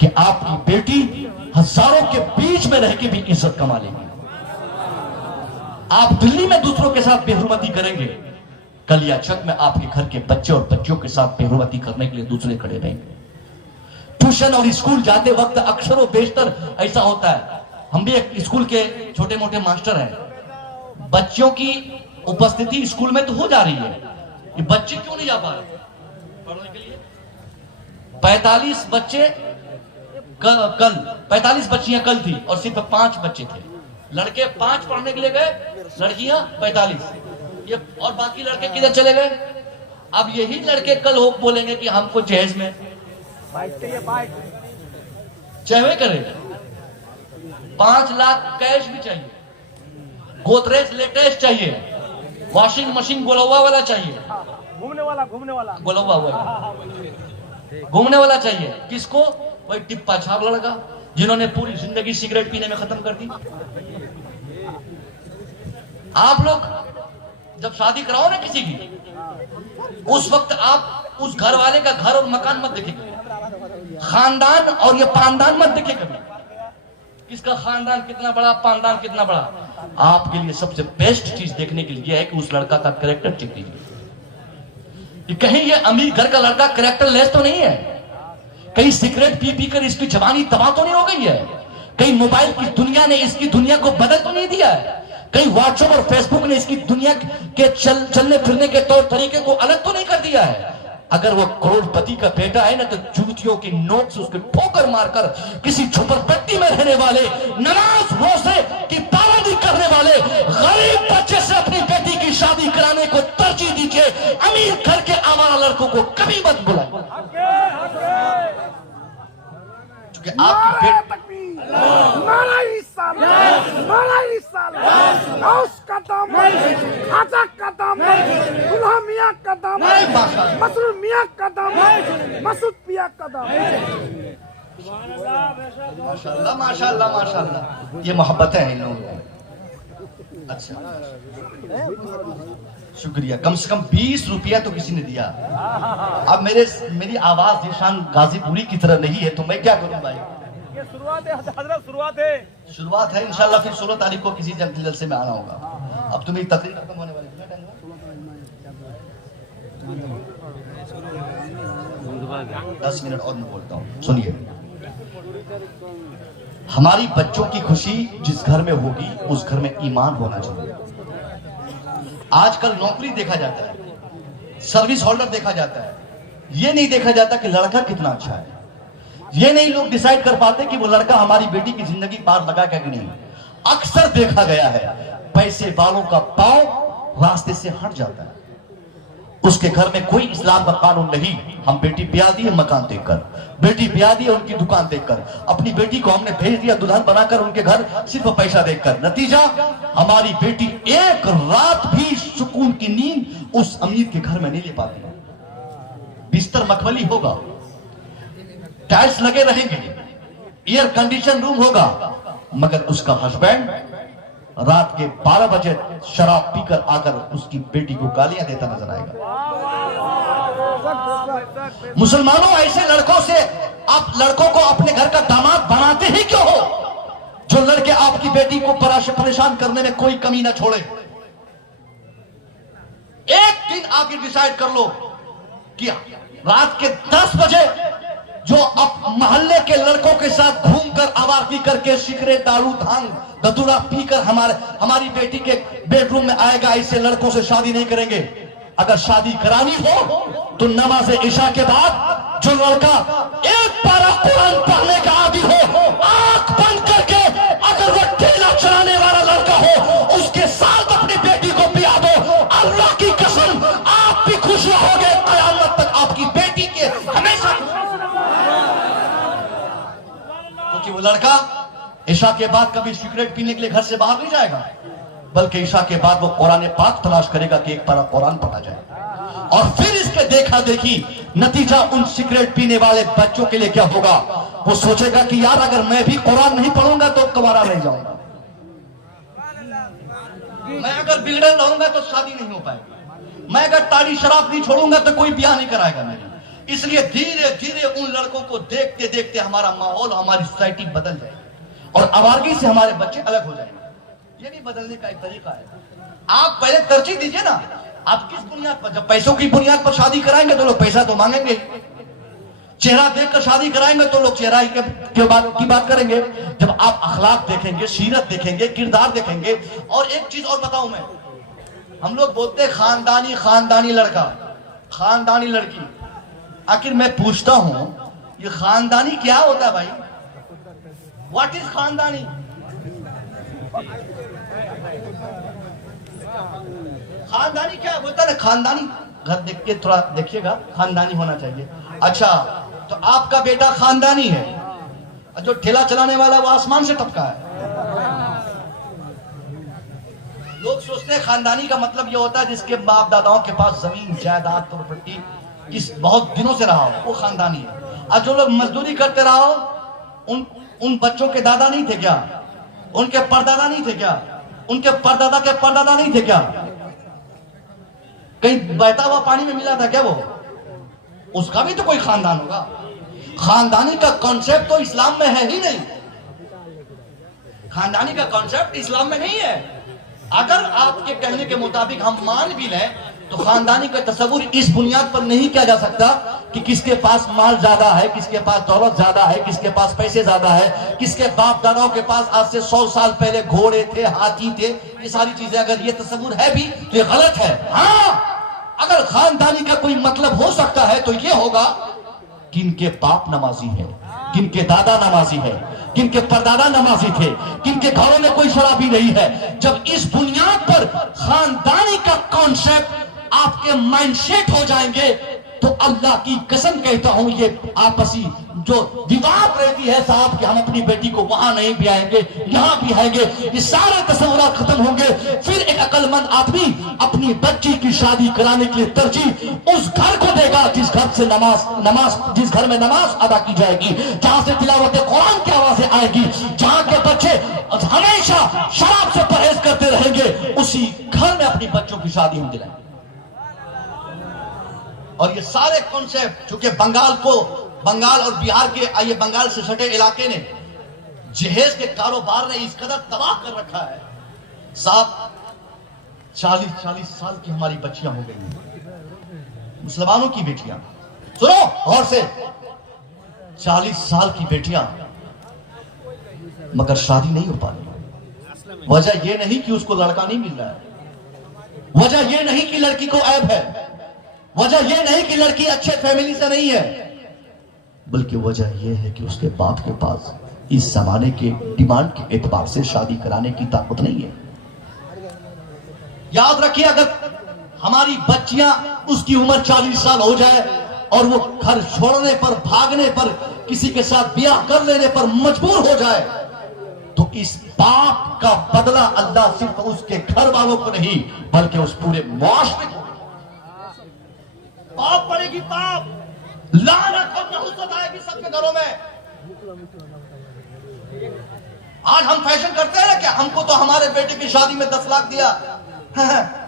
कि आपकी बेटी हजारों के बीच में रह के भी इज्जत कमा लेगी। आप दिल्ली में दूसरों के साथ बेहुरमती करेंगे, कल या छत में आपके घर के बच्चे और बच्चियों के साथ बेहुरमती करने के लिए दूसरे खड़े रहेंगे। ट्यूशन और स्कूल जाते वक्त अक्सर और बेशतर ऐसा होता है। हम भी एक स्कूल के छोटे मोटे मास्टर हैं। बच्चों की उपस्थिति स्कूल में तो हो जा रही है, ये बच्चे क्यों नहीं जा पा रहे पढ़ने के लिए? 45 बच्चे कल 45 बच्चियां कल थी और सिर्फ 5 बच्चे थे। लड़के 5 पढ़ने के लिए गए, लड़कियां 45। ये और बाकी लड़के किधर चले गए? अब यही लड़के कल हो बोलेंगे कि हमको जहेज में चाहे करे 5 लाख कैश भी चाहिए, गोदरेज लेटेस्ट चाहिए, वॉशिंग मशीन गोलवा वाला चाहिए, घूमने वाला गोलवा हुआ घूमने वाला चाहिए। किसको? वही टिप्पा छाप लड़का जिन्होंने पूरी जिंदगी सिगरेट पीने में खत्म कर दी। आप लोग जब शादी कराओ ना किसी की, उस वक्त आप उस घर वाले का घर और मकान मत देखिए, खानदान और ये पानदान मत देखिए कभी, किसका खानदान कितना बड़ा, पानदान कितना बड़ा। आपके लिए सबसे बेस्ट चीज देखने के लिए है कि उस लड़का का कैरेक्टर चेक कीजिए, कहीं ये अमीर घर का लड़का कैरेक्टर लेस तो नहीं है, कहीं सिगरेट पी पी कर इसकी जवानी तबाह तो नहीं हो गई है, कहीं मोबाइल की दुनिया ने इसकी दुनिया को बदल तो नहीं दिया है, कहीं व्हाट्सएप और फेसबुक ने इसकी दुनिया के चलने फिरने के तौर तरीके को अलग तो नहीं कर दिया है। अगर वो करोड़पति का बेटा है ना, तो जूतियों की नोक से उसके ठोकर मारकर किसी झोपड़पट्टी में रहने वाले, नमाज रोजे की पाबंदी करने वाले गरीब बच्चे से अपनी बेटी की शादी कराने को तरजीह दीजिए। अमीर घर के आवारा लड़कों को कभी मत बुलाएं, क्योंकि आपकी बेटी माशाल्लाह माशाल्लाह माशाल्लाह, ये मोहब्बत है इन लोगों को। अच्छा शुक्रिया, कम से कम 20 रुपया तो किसी ने दिया। अब मेरी आवाज निशान गाजीपुरी की तरह नहीं है, तो मैं क्या करूं भाई? ये शुरुआत है इंशाल्लाह। फिर 16 तारीख को किसी जलसे में आना होगा। अब तुम्हें तकरीर खत्म होने वाली है, 10 मिनट और मैं बोलता हूँ, सुनिए। हमारी बच्चों की खुशी जिस घर में होगी उस घर में ईमान होना चाहिए। आजकल नौकरी देखा जाता है, सर्विस होल्डर देखा जाता है, ये नहीं देखा जाता कि लड़का कितना अच्छा है। ये नहीं लोग डिसाइड कर पाते कि वो लड़का हमारी बेटी की जिंदगी पार लगा क्या कि नहीं। अक्सर देखा गया है पैसे वालों का पांव रास्ते से हट जाता है, उसके घर में कोई इस्लाम का कानून नहीं। हम बेटी ब्याह दी है मकान देखकर, बेटी ब्याह दी है उनकी दुकान देखकर, अपनी बेटी को हमने भेज दिया दुल्हन बनाकर उनके घर सिर्फ पैसा देखकर। नतीजा, हमारी बेटी एक रात भी सुकून की नींद उस अमीर के घर में नहीं ले पाती। बिस्तर मखमली होगा, टाइल्स लगे रहेंगे, एयर कंडीशन रूम होगा, मगर उसका हस्बैंड रात के 12 बजे शराब पीकर आकर उसकी बेटी को गालियां देता नजर आएगा। मुसलमानों, ऐसे लड़कों से आप लड़कों को अपने घर का दामाद बनाते ही क्यों हो, जो लड़के आपकी बेटी को परेशान करने में कोई कमी ना छोड़े। एक दिन आके डिसाइड कर लो कि रात के 10 बजे जो अब मोहल्ले के लड़कों के साथ घूमकर आवारगी करके सिगरेट दारू भांग धतूरा पीकर हमारी बेटी के बेडरूम में आएगा, ऐसे लड़कों से शादी नहीं करेंगे। अगर शादी करानी हो तो नमाज इशा के बाद जो लड़का एक पारा कुरान पढ़ने का आदी हो, आंख बंद करके अगर वो ठेला चलाने वाला लड़का हो, उसके साथ अपनी बेटी को ब्याह दो। अल्लाह की कसम, आप भी खुश रहोगे कयामत तक आपकी बेटी के हमेशा। क्योंकि वो लड़का ईशा के बाद कभी सिगरेट पीने के लिए घर से बाहर नहीं जाएगा, बल्कि ईशा के बाद वो कुरान पाक तलाश करेगा कि एक पारा कुरान पढ़ा जाए, और फिर इसके देखा देखी नतीजा उन सिगरेट पीने वाले बच्चों के लिए क्या होगा। वो सोचेगा कि यार अगर मैं भी कुरान नहीं पढ़ूंगा तो कुंवारा नहीं जाऊंगा, मैं अगर बिगड़ल रहूंगा तो शादी नहीं हो पाएगी, मैं अगर ताड़ी शराब नहीं छोड़ूंगा तो कोई ब्याह नहीं कराएगा मेरी, इसलिए धीरे धीरे उन लड़कों को देखते देखते हमारा माहौल, हमारी सोसाइटी बदल जाएगी और आवारगी से हमारे बच्चे अलग हो जाएंगे। ये भी बदलने का एक तरीका है। आप पहले तरजीह दीजिए ना, आप किस बुनियाद पर, जब पैसों की बुनियाद पर शादी कराएंगे तो लोग पैसा तो मांगेंगे, चेहरा देखकर शादी कराएंगे तो लोग चेहरा की बात करेंगे। जब आप अखलाक देखेंगे, सीरत देखेंगे, किरदार देखेंगे। और एक चीज और बताऊं मैं, हम लोग बोलते हैं खानदानी, खानदानी लड़का, खानदानी लड़की। आखिर मैं पूछता हूं ये खानदानी क्या होता है भाई? व्हाट इज खानदानी? खानदानी क्या बोलता है ना, खानदानी घर देख के थोड़ा देखिएगा, खानदानी होना चाहिए। अच्छा, तो आपका बेटा खानदानी है, जो ठेला चलाने वाला वो आसमान से टपका है। लोग सोचते हैं खानदानी का मतलब ये होता है जिसके बाप दादाओं के पास जमीन जायदाद प्रॉपर्टी किस बहुत दिनों से रहा हो, वो खानदानी है। और जो लोग मजदूरी करते रहो, उन बच्चों के दादा नहीं थे क्या? उनके परदादा नहीं थे क्या? उनके परदादा के परदादा नहीं थे क्या? कहीं बहता हुआ पानी में मिला था क्या वो? उसका भी तो कोई खानदान होगा। खानदानी का कॉन्सेप्ट तो इस्लाम में है ही नहीं। खानदानी का कॉन्सेप्ट इस्लाम में नहीं है। अगर आपके कहने के मुताबिक हम मान भी लें तो खानदानी का तस्वुर इस बुनियाद पर नहीं किया जा सकता कि किसके पास माल ज्यादा है, किसके पास दौलत ज्यादा है, किसके पास पैसे ज्यादा है, किसके बाप दादाओं के पास आज से 100 साल पहले घोड़े थे, हाथी थे। ये सारी चीजें अगर ये तस्वुर है भी तो ये गलत है। हाँ, अगर खानदानी का कोई मतलब हो सकता है तो ये होगा कि इनके बाप नमाजी है, किनके दादा नमाजी है, किनके परदादा नमाजी थे, किनके घरों में कोई शराबी नहीं है। जब इस बुनियाद पर खानदानी का कॉन्सेप्ट आपके माइंडसेट हो जाएंगे तो अल्लाह की कसम कहता हूं, ये आपसी जो विवाद रहती है साहब कि हम अपनी बेटी को वहां नहीं भी आएंगे, यहां भी आएंगे, ये सारे तस्वुरात खत्म होंगे। फिर एक अक्लमंद आदमी अपनी बच्ची की शादी कराने के लिए तरजीह उस घर को देगा जिस घर से जिस घर में नमाज अदा की जाएगी, जहां से तिलावत कुरान की आवाजें आएगी, जहां के बच्चे हमेशा शराब से परहेज करते रहेंगे, उसी घर में अपनी बच्चों की शादी हम दिलाएंगे। और ये सारे कॉन्सेप्ट चूंकि बंगाल और बिहार के, ये बंगाल से सटे इलाके ने, जहेज के कारोबार ने इस कदर तबाह कर रखा है साहब। 40-40 साल की हमारी बच्चियां हो गई हैं, मुसलमानों की बेटियां, सुनो और से 40 साल की बेटियां, मगर शादी नहीं हो पा रही। वजह यह नहीं कि उसको लड़का नहीं मिल रहा है, वजह यह नहीं कि लड़की को ऐब है, वजह यह नहीं कि लड़की अच्छे फैमिली से नहीं है, बल्कि वजह यह है कि उसके बाप के पास इस जमाने के डिमांड के एतबार से शादी कराने की ताकत नहीं है। याद रखिए, अगर हमारी बच्चियां उसकी उम्र 40 साल हो जाए और वो घर छोड़ने पर, भागने पर, किसी के साथ ब्याह कर लेने पर मजबूर हो जाए तो इस पाप का बदला अल्लाह सिर्फ उसके घर वालों को नहीं बल्कि उस पूरे मुआशरे को, पाप पड़ेगी, पाप, लानत और नहुसत आएगी सबके घरों में। आज हम फैशन करते हैं ना, क्या हमको तो हमारे बेटे की शादी में 10 लाख दिया,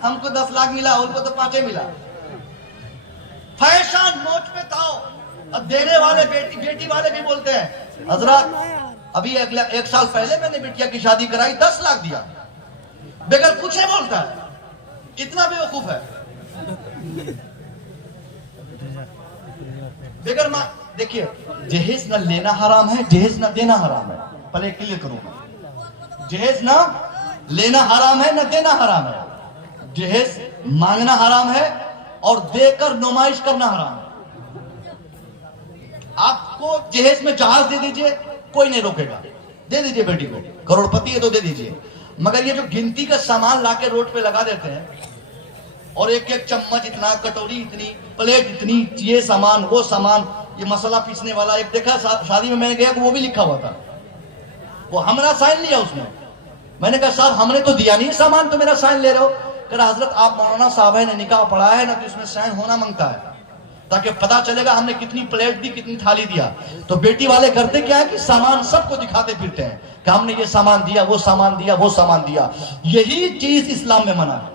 हमको 10 लाख मिला, उनको तो 5 मिला। फैशन नोच पे था। अब देने वाले बेटी वाले भी बोलते हैं, हजरत अभी 1 साल पहले मैंने बिटिया की शादी कराई, 10 लाख दिया, बगैर पूछे बोलता है। इतना बेवकूफ है बेगर मां। देखिए, जहेज न लेना हराम है, जहेज न देना हराम है। पहले क्लियर करूंगा, जहेज न लेना हराम है, न देना हराम है। जहेज मांगना हराम है और देकर नुमाइश करना हराम है। आपको जहेज में जहाज दे दीजिए, कोई नहीं रोकेगा, दे दीजिए बेटी को, करोड़पति है तो दे दीजिए। मगर ये जो गिनती का सामान लाके रोड पे लगा देते हैं और एक एक चम्मच इतना, कटोरी इतनी, प्लेट इतनी, ये सामान वो सामान, ये मसाला पीसने वाला, एक देखा शादी में मैंने गया वो भी लिखा हुआ था, वो हमारा साइन लिया उसने। मैंने कहा साहब हमने तो दिया नहीं सामान, तो मेरा साइन ले रहे हो? कह रहा हजरत आप मौलाना साहब है ने निकाह पढ़ा है ना, तो इसमें साइन होना मांगता है ताकि पता चलेगा हमने कितनी प्लेट दी, कितनी थाली दिया। तो बेटी वाले करते क्या है कि सामान सबको दिखाते फिरते हैं कि हमने ये सामान दिया, वो सामान दिया, वो सामान दिया। यही चीज इस्लाम में मना है।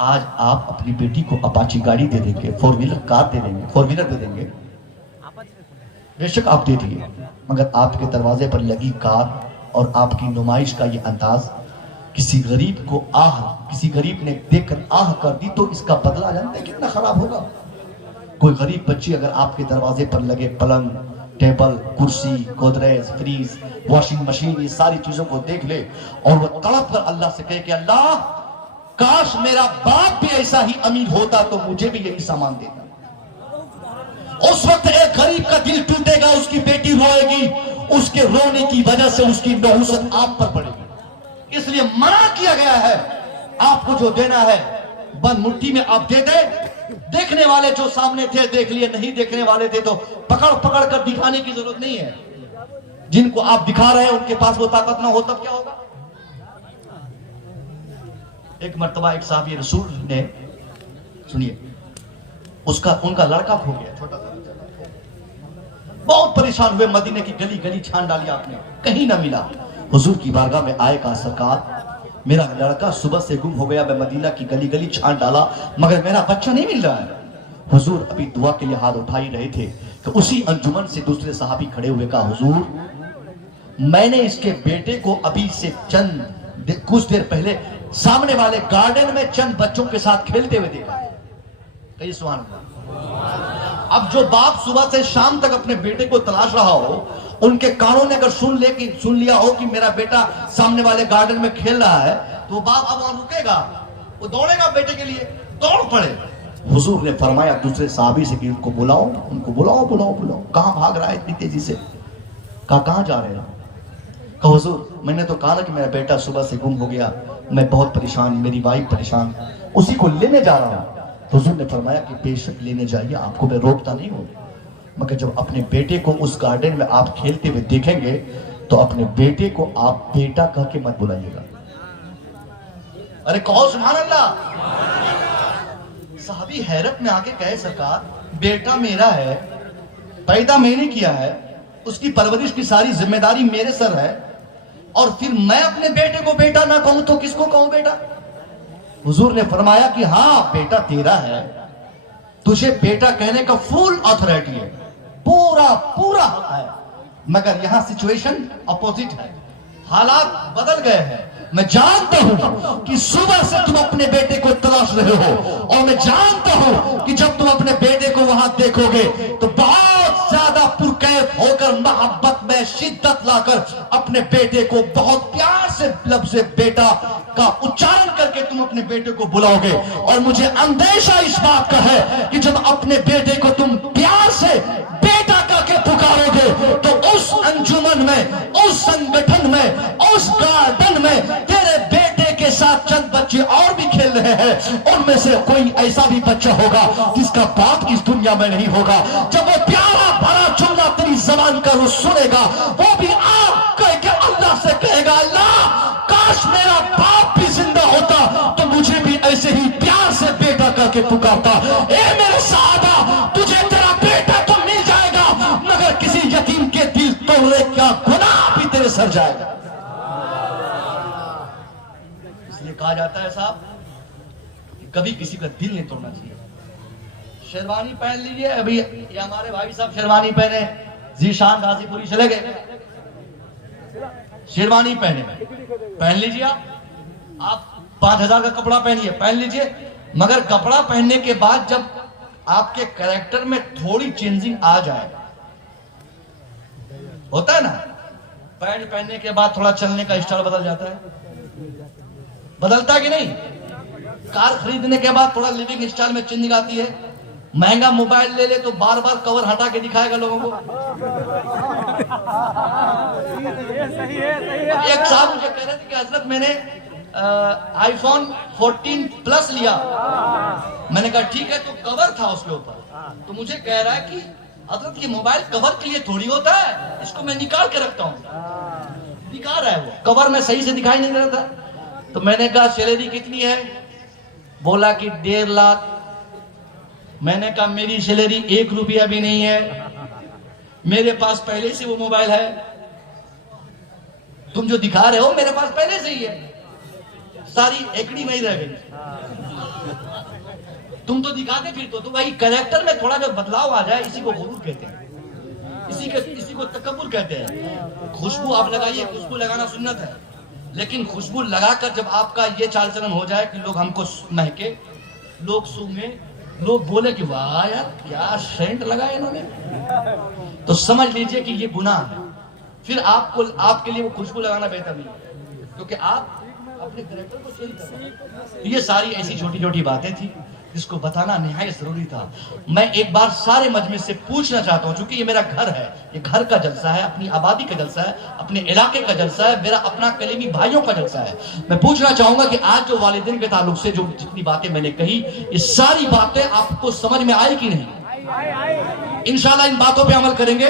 आज आप अपनी बेटी को अपाची गाड़ी दे देंगे, 4 व्हीलर कार दे देंगे, 4 व्हीलर दे देंगे, बेशक आप दे दिए, मगर आपके दरवाजे पर लगी कार और आपकी नुमाइश का ये अंदाज किसी गरीब को किसी गरीब ने देखकर आह कर दी तो इसका बदला जानते हैं कितना खराब होगा। कोई गरीब बच्ची अगर आपके दरवाजे पर लगे पलंग, टेबल, कुर्सी, गोदरेज, फ्रीज, वॉशिंग मशीन, ये सारी चीजों को देख ले और वो तड़प कर अल्लाह से कहे कि अल्लाह काश मेरा बाप भी ऐसा ही अमीर होता तो मुझे भी यही सामान देता। उस वक्त एक गरीब का दिल टूटेगा, उसकी बेटी रोएगी, उसके रोने की वजह से उसकी नहुसत आप पर पड़ेगी। इसलिए मना किया गया है, आपको जो देना है बंद मुट्ठी में आप दे दे। देखने वाले जो सामने थे देख लिए, नहीं देखने वाले थे तो पकड़ पकड़ कर दिखाने की जरूरत नहीं है। जिनको आप दिखा रहे हैं उनके पास वो ताकत ना हो तब क्या होगा। एक मर्तबा एक साहबी रसूल ने, सुनिए, उनका लड़का खो गया, छोटा सा, बहुत परेशान हुए, मदीने की गली गली छान डाली आपने, कहीं ना मिला। हुजूर की बारगाह में आए, कहा सरकार मेरा लड़का सुबह से गुम हो गया, मैं मदीना की गली गली छान डाला मगर मेरा बच्चा नहीं मिल रहा है। हुजूर अभी दुआ के लिए हाथ उठा ही रहे थे तो उसी अंजुमन से दूसरे सहाबी खड़े हुए, कहा हुजूर मैंने इसके बेटे को अभी से कुछ देर पहले सामने वाले गार्डन में चंद बच्चों के साथ खेलते हुए देखा। कई सुभान अल्लाह। अब जो बाप सुबह से शाम तक अपने बेटे को तलाश रहा हो, उनके कानों ने अगर सुन लिया हो कि मेरा बेटा सामने वाले गार्डन में खेल रहा है तो वो बाप अब वहां रुकेगा, वो दौड़ेगा बेटे के लिए, दौड़ पड़े। हुजूर ने फरमाया दूसरे साहबी से कि उनको बुलाओ, कहां भाग रहा है इतनी तेजी से। कहां जा रहे हो? कहा हुजूर मैंने तो कहा ना कि मेरा बेटा सुबह से गुम हो गया, मैं बहुत परेशान, मेरी वाइफ परेशान, उसी को लेने जा रहा हूं। तो हुजूर ने फरमाया कि बेशक लेने जाइए, आपको मैं रोकता नहीं हूं, मगर जब अपने बेटे को उस गार्डन में आप खेलते हुए देखेंगे तो अपने बेटे को आप बेटा कह के मत बुलाइएगा। अरे कहो सुभान अल्लाह। साहबी हैरत में आके कहे सरकार बेटा मेरा है, पैदा मैंने किया है, उसकी परवरिश की सारी जिम्मेदारी मेरे सर है, और फिर मैं अपने बेटे को बेटा ना कहूं तो किसको कहूं बेटा? हुजूर ने फरमाया कि हाँ बेटा तेरा है, तुझे बेटा कहने का फुल अथॉरिटी है, पूरा हक है, मगर यहां सिचुएशन अपोजिट है, हालात बदल गए हैं। मैं जानता हूं कि सुबह से तुम अपने बेटे को तलाश रहे हो, और मैं जानता हूं कि जब तुम अपने बेटे को वहां देखोगे तो बहुत ज्यादा पुरकैफ होकर, मोहब्बत में शिद्दत लाकर अपने बेटे को बहुत प्यार से लफ्ज़ बेटा का उच्चारण करके तुम अपने बेटे को बुलाओगे। और मुझे अंदेशा इस बात का है कि जब अपने बेटे को तुम प्यार से बेटा करके पुकारोगे तो उस अंजुमन में, उस संगठन में, उस गार्डन में तेरे बेटे के साथ चंद बच्चे और भी खेल रहे हैं, उनमें से कोई ऐसा भी बच्चा होगा जिसका बाप इस दुनिया में नहीं होगा। जब वो प्यारा भरा जुमला तेरी जबान का वो सुनेगा, वो भी आप कह के अल्लाह से कहेगा अल्लाह काश मेरा बाप भी जिंदा होता तो मुझे भी ऐसे ही प्यार से बेटा करके पुकारता। ए मेरे साहबा, तुझे तेरा बेटा तो मिल जाएगा मगर किसी यतीम के दिल तोड़ने का गुनाह भी तेरे सर जाएगा। इसलिए कहा जाता है साहब कि कभी किसी का दिल नहीं तोड़ना चाहिए। शेरवानी पहन लीजिए, अभी ये हमारे भाई साहब शेरवानी पहने, जीशान गाजीपुरी चले गए, शेरवानी पहन लीजिए, आप 5000 का कपड़ा पहनिए, पहन लीजिए, मगर कपड़ा पहनने के बाद जब आपके कैरेक्टर में थोड़ी चेंजिंग आ जाए, होता है ना, पैंट पहनने के बाद थोड़ा चलने का स्टाइल बदल जाता है, बदलता है कि नहीं? कार खरीदने के बाद थोड़ा लिविंग स्टाइल में चेंजिंग आती है, महंगा मोबाइल ले ले तो बार बार कवर हटा के दिखाएगा लोगों को। एक साहब मुझे कह रहे थे कि हजरत मैंने आईफोन 14 प्लस लिया, मैंने कहा ठीक है, तो कवर था उसके ऊपर, तो मुझे कह रहा है कि हजरत ये मोबाइल कवर के लिए थोड़ी होता है, इसको मैं निकाल के रखता हूँ। दिखा रहा है वो, कवर में सही से दिखाई नहीं दे रहा था। तो मैंने कहा सैलरी कितनी है? बोला कि 1.5 लाख। मैंने कहा मेरी सैलरी 1 रुपया भी नहीं है, मेरे पास पहले से वो मोबाइल है, तुम जो दिखा रहे हो मेरे पास पहले से ही है, सारी एकड़ी में ही रह गई। तुम तो दिखाते फिर तो भाई कैरेक्टर में थोड़ा जो बदलाव आ जाए, इसी को गुरूर कहते हैं, इसी को तकब्बुर कहते हैं। खुशबू आप लगाइए, खुशबू लगाना सुन्नत है, लेकिन खुशबू लगाकर जब आपका ये चाल चलन हो जाए कि लोग हमको महके, लोग सूंघे, लोग बोले कि वाह यार क्या सेंट लगाया इन्होंने, तो समझ लीजिए कि ये गुनाह है। फिर आपके लिए वो खुशबू लगाना बेहतर नहीं, क्योंकि आप अपने कैरेक्टर को चेंज कर रहे हैं। ये सारी ऐसी छोटी छोटी बातें थी जिसको बताना निहायत जरूरी था। मैं एक बार सारे मजमे से पूछना चाहता हूं, चूंकि ये मेरा घर है, ये घर का जलसा है, अपनी आबादी का जलसा है, अपने इलाके का जलसा है, मेरा अपना कलीमी भाइयों का जलसा है। मैं पूछना चाहूंगा कि आज जो वालिदैन के ताल्लुक से जो जितनी बातें मैंने कही, ये सारी बातें आपको समझ में आई कि नहीं? इंशाल्लाह इन बातों पे अमल करेंगे।